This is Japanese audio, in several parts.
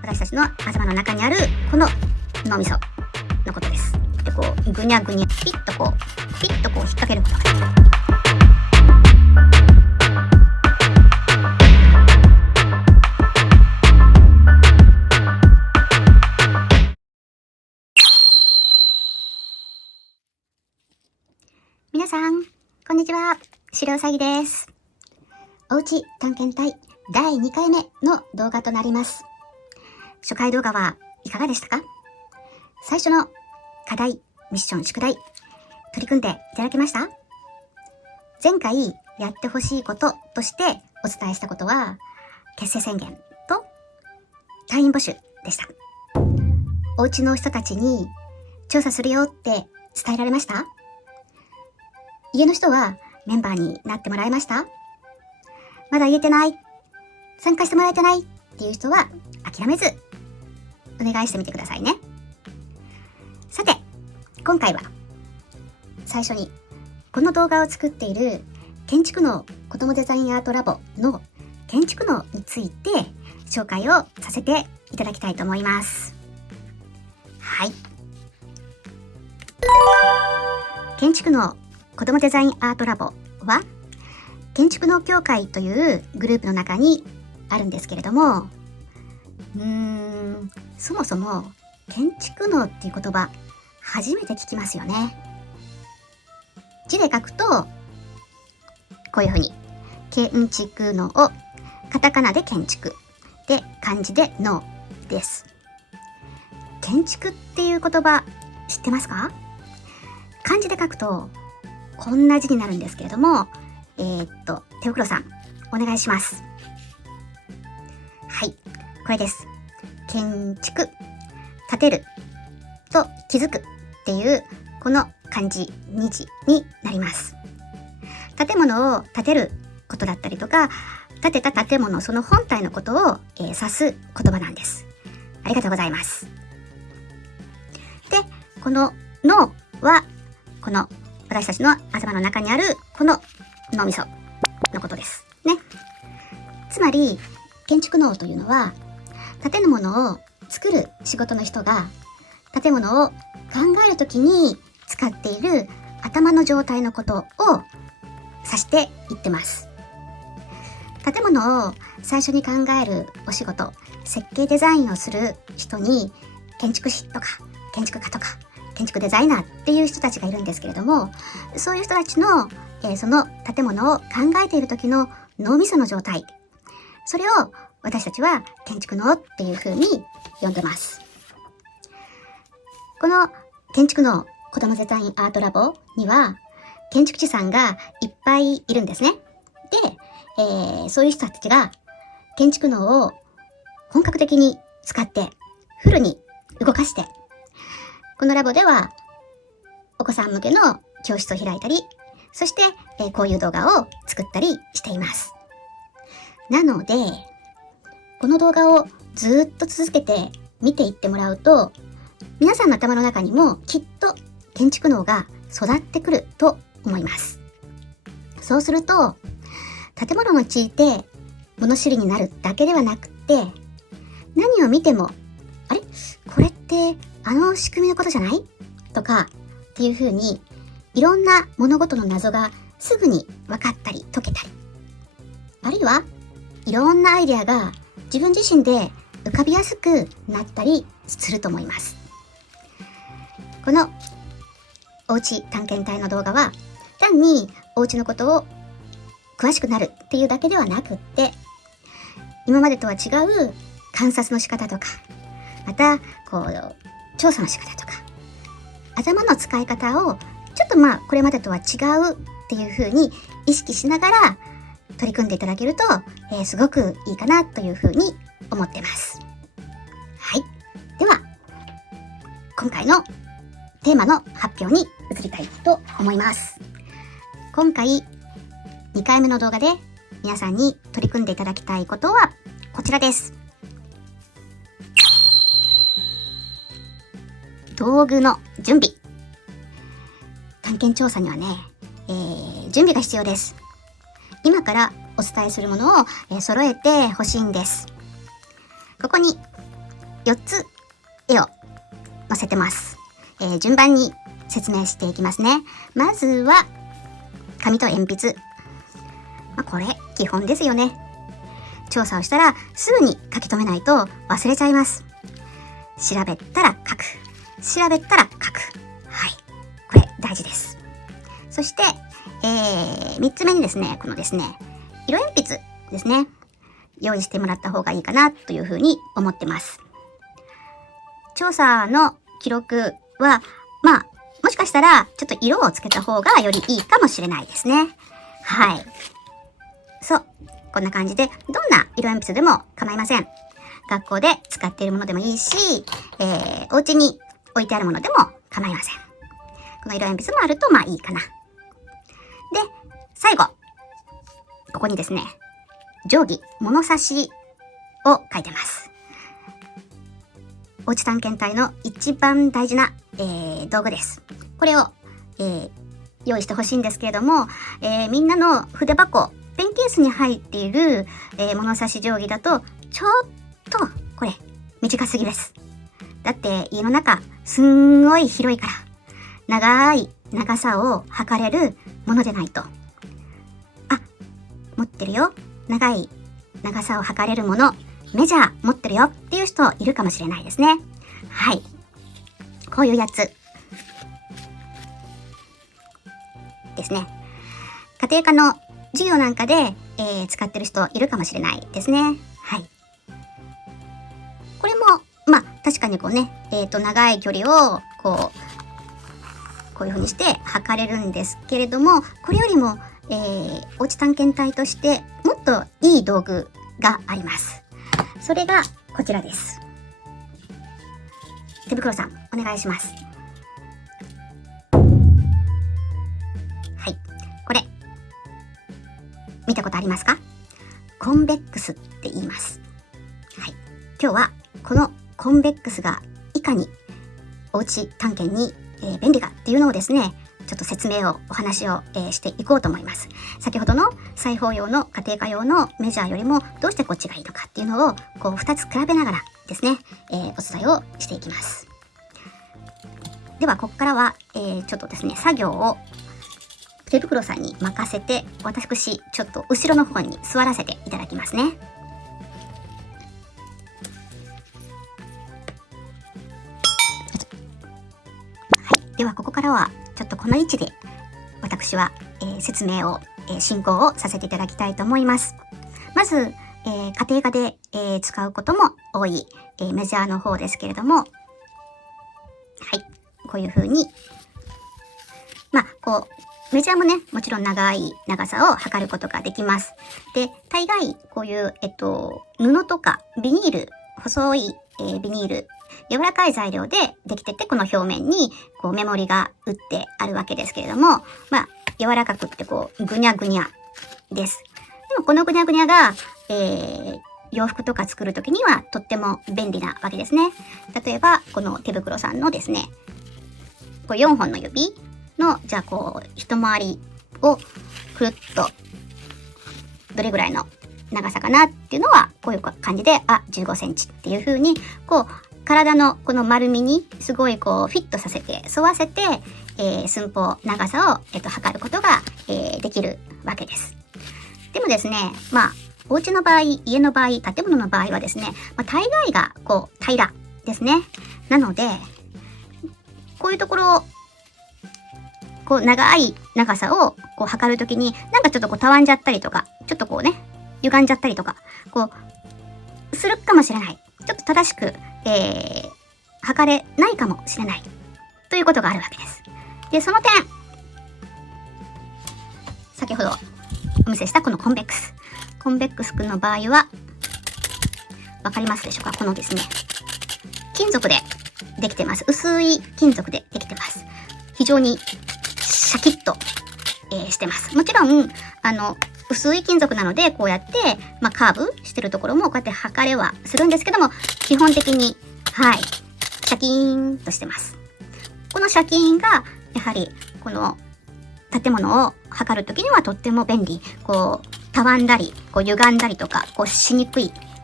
私たちの頭の中にあるこの脳みそのことです。で、こうぐにゃぐにゃピッとこう引っ掛けることができる。皆さん、こんにちは。白うさぎです。おうち探検隊第2回目の動画となります。初回動画はいかがでしたか？最初の課題、ミッション、宿題、取り組んでいただけました？前回やってほしいこととしてお伝えしたことは、結成宣言と隊員募集でした。お家の人たちに調査するよって伝えられました？家の人はメンバーになってもらえました？まだ言えてない、参加してもらえてないっていう人は諦めずお願いしてみてくださいね。さて、今回は最初にこの動画を作っている建築の子どもデザインアートラボの建築脳について紹介をさせていただきたいと思います。はい。建築の子どもデザインアートラボは建築脳協会というグループの中にあるんですけれども、そもそも建築脳っていう言葉初めて聞きますよね。字で書くとこういうふうに建築脳、カタカナで建築で漢字で脳です。建築っていう言葉知ってますか？漢字で書くとこんな字になるんですけれども、手袋さんお願いします。はい、これです。建築、建てると気づくっていうこの漢字2字になります。建物を建てることだったりとか、建てた建物その本体のことを、指す言葉なんです。ありがとうございます。で、この脳はこの私たちの頭の中にあるこの脳みそのことですね。つまり建築脳というのは建物を作る仕事の人が建物を考えるときに使っている頭の状態のことを指して言ってます。建物を最初に考えるお仕事、設計デザインをする人に建築士とか建築家とか建築デザイナーっていう人たちがいるんですけれども、そういう人たちの、その建物を考えている時の脳みその状態、それを私たちは建築脳っていう風に呼んでます。この建築脳子どもデザインアートラボには建築士さんがいっぱいいるんですね。で、そういう人たちが建築脳を本格的に使ってフルに動かして、このラボではお子さん向けの教室を開いたり、そして、こういう動画を作ったりしています。なので、この動画をずっと続けて見ていってもらうと、皆さんの頭の中にもきっと建築脳が育ってくると思います。そうすると、建物について物知りになるだけではなくて、何を見ても、あれ？これってあの仕組みのことじゃない？とかっていう風にいろんな物事の謎がすぐに分かったり解けたり、あるいはいろんなアイデアが自分自身で浮かびやすくなったりすると思います。このおうち探検隊の動画は単におうちのことを詳しくなるっていうだけではなくって、今までとは違う観察の仕方とか、またこう調査の仕方とか、頭の使い方をちょっとこれまでとは違うっていう風に意識しながら取り組んでいただけると、すごくいいかなという風に思ってます。はい。では、今回のテーマの発表に移りたいと思います。今回2回目の動画で皆さんに取り組んでいただきたいことはこちらです。道具の準備。探検調査にはね、準備が必要です。今からお伝えするものを、揃えてほしいんです。ここに4つ絵を載せてます。順番に説明していきますね。まずは、紙と鉛筆。これ、基本ですよね。調査をしたら、すぐに書き留めないと忘れちゃいます。調べたら書く。調べたら書く。はい。これ、大事です。そして、3つ目にですね、このですね、色鉛筆ですね。用意してもらった方がいいかなというふうに思ってます。調査の記録は、もしかしたら、ちょっと色をつけた方がよりいいかもしれないですね。はい。そう。こんな感じで、どんな色鉛筆でも構いません。学校で使っているものでもいいし、お家に置いてあるものでも構いません。この色鉛筆もあると、いいかな。で、最後。ここにですね、定規、物差しを書いてます。おうち探検隊の一番大事な、道具です。これを、用意してほしいんですけれども、みんなの筆箱、ペンケースに入っている、物差し定規だと、ちょっと、これ、短すぎです。だって、家の中、すんごい広いから、長い長さを測れるものでないと。持ってるよ。長い長さを測れるもの、メジャー持ってるよっていう人いるかもしれないですね。はい。こういうやつ。ですね。家庭科の授業なんかで、使ってる人いるかもしれないですね。はい。これも、確かにこうね、長い距離を、こういう風にして測れるんですけれども、これよりも、おうち探検隊としてもっといい道具があります。それがこちらです。手袋さん、お願いします。はい。これ、見たことありますか？コンベックスって言います。はい。今日はこのコンベックスがいかにおうち探検に、便利かっていうのをですね、ちょっと説明を、お話を、していこうと思います。先ほどの裁縫用の家庭科用のメジャーよりもどうしてこっちがいいのかっていうのをこう2つ比べながらですね、お伝えをしていきます。ではここからは、ちょっとですね、作業を手袋さんに任せて、私ちょっと後ろの方に座らせていただきますね。はい。ではここからはちょっとこの位置で私は、説明を、進行をさせていただきたいと思います。まず、家庭科で、使うことも多い、メジャーの方ですけれども、はい。こういう風に、メジャーもね、もちろん長い長さを測ることができます。で、大概、こういう、布とかビニール、細い、ビニール、柔らかい材料でできてて、この表面にこうメモリが打ってあるわけですけれども、柔らかくってこうぐにゃぐにゃです。でもこのぐにゃぐにゃが、洋服とか作るときにはとっても便利なわけですね。例えばこの手袋さんのですね、こう4本の指のじゃあこう一回りをくるっとどれぐらいの長さかなっていうのはこういう感じで15センチっていう風にこう体のこの丸みにすごいこうフィットさせて沿わせて、寸法長さを、測ることが、できるわけです。でもですね、お家の場合、家の場合、建物の場合はですね、大概がこう平らですね。なのでこういうところをこう長い長さをこう測るときになんかちょっとこうたわんじゃったりとか、ちょっとこうね歪んじゃったりとかこうするかもしれない。ちょっと正しく、測れないかもしれないということがあるわけです。で、その点、先ほどお見せしたこのコンベックス。コンベックスくんの場合は、わかりますでしょうか？このですね、金属でできてます。薄い金属でできてます。非常にシャキッと、してます。もちろん、薄い金属なので、こうやって、カーブしてるところもこうやって測れはするんですけども、基本的に、はい、シャキーンとしてます。このシャキーンが、やはり、この建物を測るときにはとっても便利。こう、たわんだり、こう歪んだりとか、こうしにくい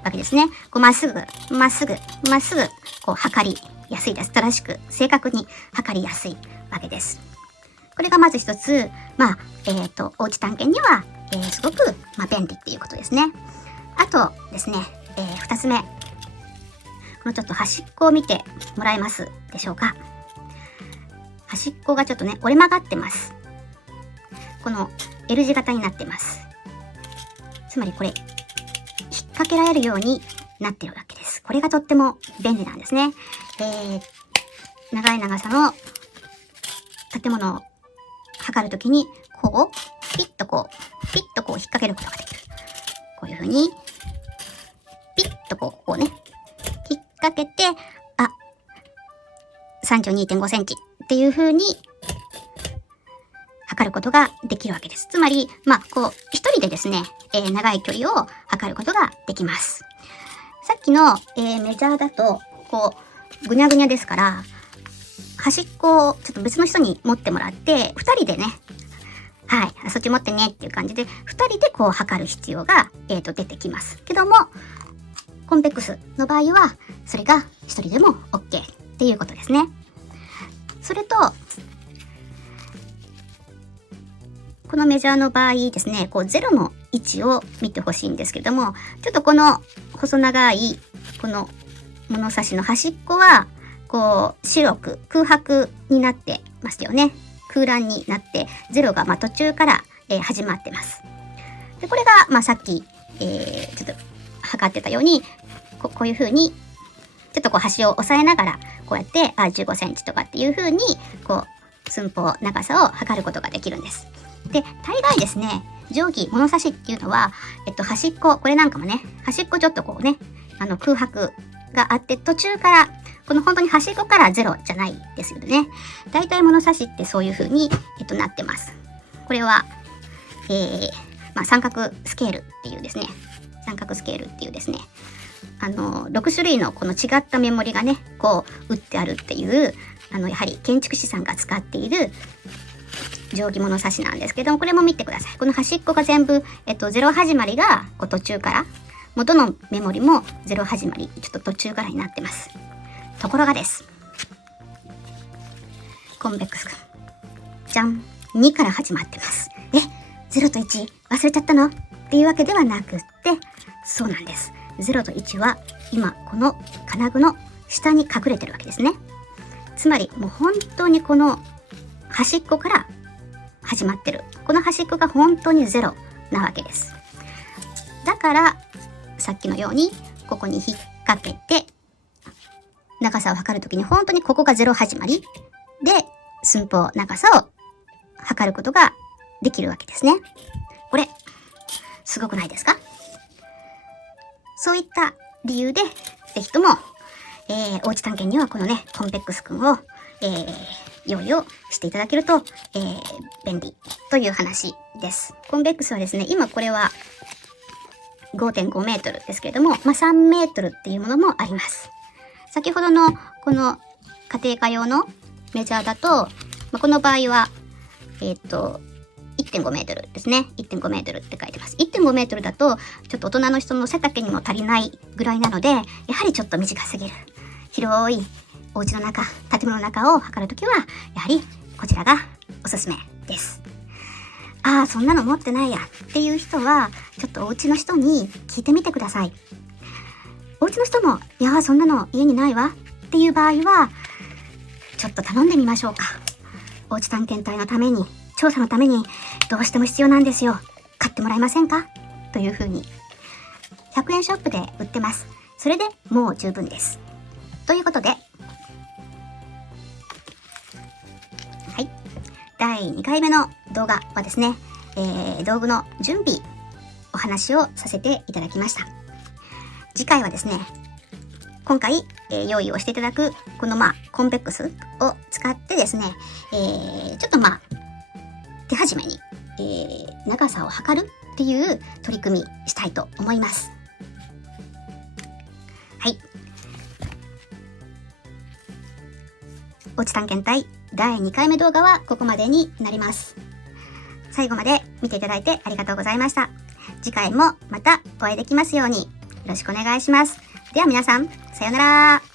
わけですね。こうまっすぐ、まっすぐ、まっすぐ、こう測りやすいです。正しく、正確に測りやすいわけです。これがまず一つ、おうち探検には、すごく、便利っていうことですね。あとですね、二つ目。このちょっと端っこを見てもらえますでしょうか。端っこがちょっとね、折れ曲がってます。この L 字型になってます。つまりこれ、引っ掛けられるようになってるわけです。これがとっても便利なんですね。長い長さの建物を測るときに、こう、ピッとこう引っ掛けることができる。こういう風に、ピッとこうね、引っ掛けて、32.5 センチっていう風に測ることができるわけです。つまり、一人でですね、長い距離を測ることができます。さっきの、メジャーだと、ぐにゃぐにゃですから、端っこをちょっと別の人に持ってもらって、二人でね、そっち持ってねっていう感じで、二人で測る必要が、出てきますけども、コンベックスの場合は、それが一人でも OK っていうことですね。それと、このメジャーの場合ですね、0の位置を見てほしいんですけども、ちょっとこの細長い、この物差しの端っこは、白く空白になってますよね。空欄になって、0が途中から、始まってます。で、これが、さっき、ちょっと測ってたように、こういう風に、ちょっと端を押さえながら、こうやって、15センチとかっていう風に、寸法、長さを測ることができるんです。で、大概ですね、定規、物差しっていうのは、端っこ、これなんかもね、端っこちょっと空白があって、途中から、本当に端っこから0じゃないですよね。大体物差しってそういう風に、なってます。これは、三角スケールっていうですね、6種類のこの違ったメモリがね、打ってあるっていう、やはり建築士さんが使っている定規物差しなんですけども、これも見てください。この端っこが全部、0始まりが途中から、元のメモリも0始まり、ちょっと途中からになってます。ところがです。コンベックス君。じゃん。2から始まってます。0と1忘れちゃったのっていうわけではなくって、そうなんです。0と1は今この金具の下に隠れてるわけですね。つまりもう本当にこの端っこから始まってる。この端っこが本当に0なわけです。だからさっきのようにここに引っ掛けて長さを測るときに本当にここが0始まりで寸法長さを測ることができるわけですね。これすごくないですか？そういった理由でぜひとも、おうち探検にはこのねコンベックス君を、用意をしていただけると、便利という話です。コンベックスはですね、今これは 5.5 メートルですけれども、3メートルっていうものもあります。先ほどのこの家庭科用のメジャーだと、この場合は、1.5 メートルですね。1.5 メートルって書いてます。1.5 メートルだと、ちょっと大人の人の背丈にも足りないぐらいなので、やはりちょっと短すぎる。広いお家の中、建物の中を測るときは、やはりこちらがおすすめです。そんなの持ってないやっていう人は、ちょっとお家の人に聞いてみてください。お家の人も、そんなの家にないわっていう場合は、ちょっと頼んでみましょうか。おうち探検隊のために、調査のために、どうしても必要なんですよ。買ってもらえませんか？というふうに、100円ショップで売ってます。それでもう十分です。ということで、第2回目の動画はですね、道具の準備、お話をさせていただきました。次回はですね、今回、用意をしていただくこのコンベックスを使ってですね、ちょっと手始めに、長さを測るっていう取り組みしたいと思います。はい。おうち探検隊第2回目動画はここまでになります。最後まで見ていただいてありがとうございました。次回もまたお会いできますように。ろしくお願いします。では皆さん、さようなら。